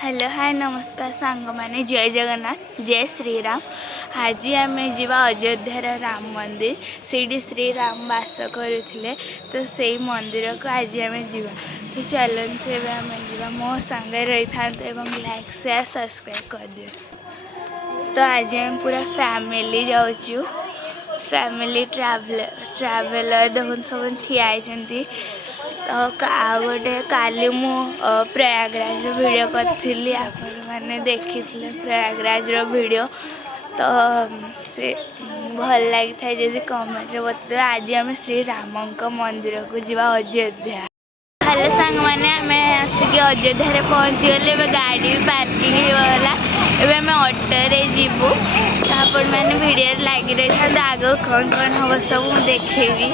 Hello hi नमस्कार सांग माने जय जगन्नाथ जय श्रीराम। आज आम जीवा अयोध्यार राम मंदिर से श्री राम बास करुले तो से मंदिर को आज आम जीवा तो चलते आम जीवा मो सांगे रही था लाइक शेयर सब्सक्राइब कर दियो। तो आज आम पूरा फैमिली जाऊँ फैमिली ट्रैवलर देखुन सब ठियाई तो गोटे काली मु प्रयागराज वीडियो करी मैंने देखी प्रयागराज वीडियो तो से भल लगी था जब कमेंट बता। आज आम श्री राम मंदिर को जीवा अयोध्या। हेलो सांग मैंने आम आसिक अयोध्या पहुँची गले गाड़ी भी पार्किंग होगा एवं आम ऑटोरे जीवु तो मैंने वीडियो लगी रही था आग कौन कौन हम सब मुझे देखेबी।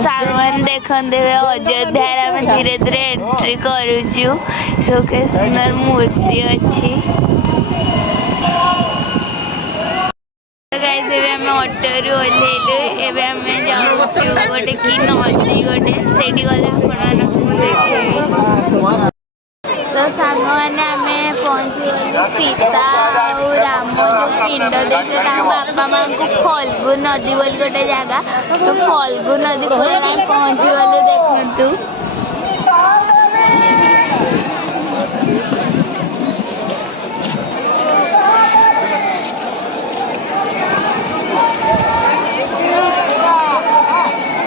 सामान देखते अयोध्या में धीरे धीरे एंट्री करुचु के सुंदर मूर्ति अच्छी ऑटो ओह्लैलु जाऊँ गोटे कि नदी गोटे से गला देखे तो सांग मैंने आम पहुँची गलु सीता और राम जो पिंड देखे बापा माँ को फल्गु नदी बोली गोटे जगह तो फल्गु नदी कूल पहुँची गलु देखु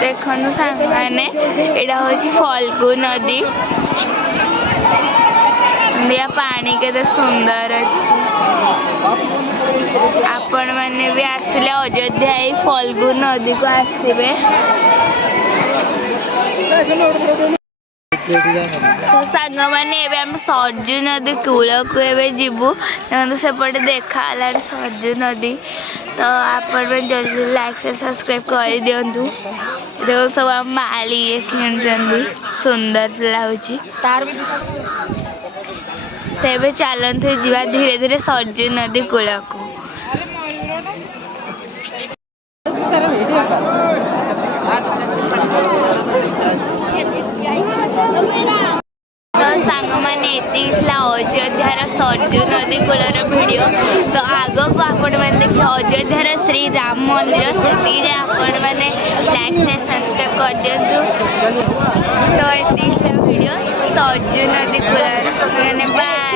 देखु सांग मैंने यहाँ हूँ फल्गु नदी या पानी के सुंदर अच्छी आपण मैंने भी आसिले अयोध्या फल्गु नदी को आसबे तो सांग मैंने आम सरजू नदी कूल को जीवु देखो सेपटे देखा सरजू नदी तो आपण जल्दी जल्दी लाइक से सब्सक्राइब कर दिंतु। देखो सब आम माली कि सुंदर लगुच तेरे चलते जीवा धीरे धीरे सरजू नदी कूल को तो सांग मैंने अयोध्यार सरजू नदी कूलर वीडियो तो आग को आपण मैंने देखे अयोध्यार श्री राम मंदिर से आपण मैंने लाइक से सब्सक्राइब कर दिंतु। तो वीडियो सरजू नदी कूलर मैंने बाय।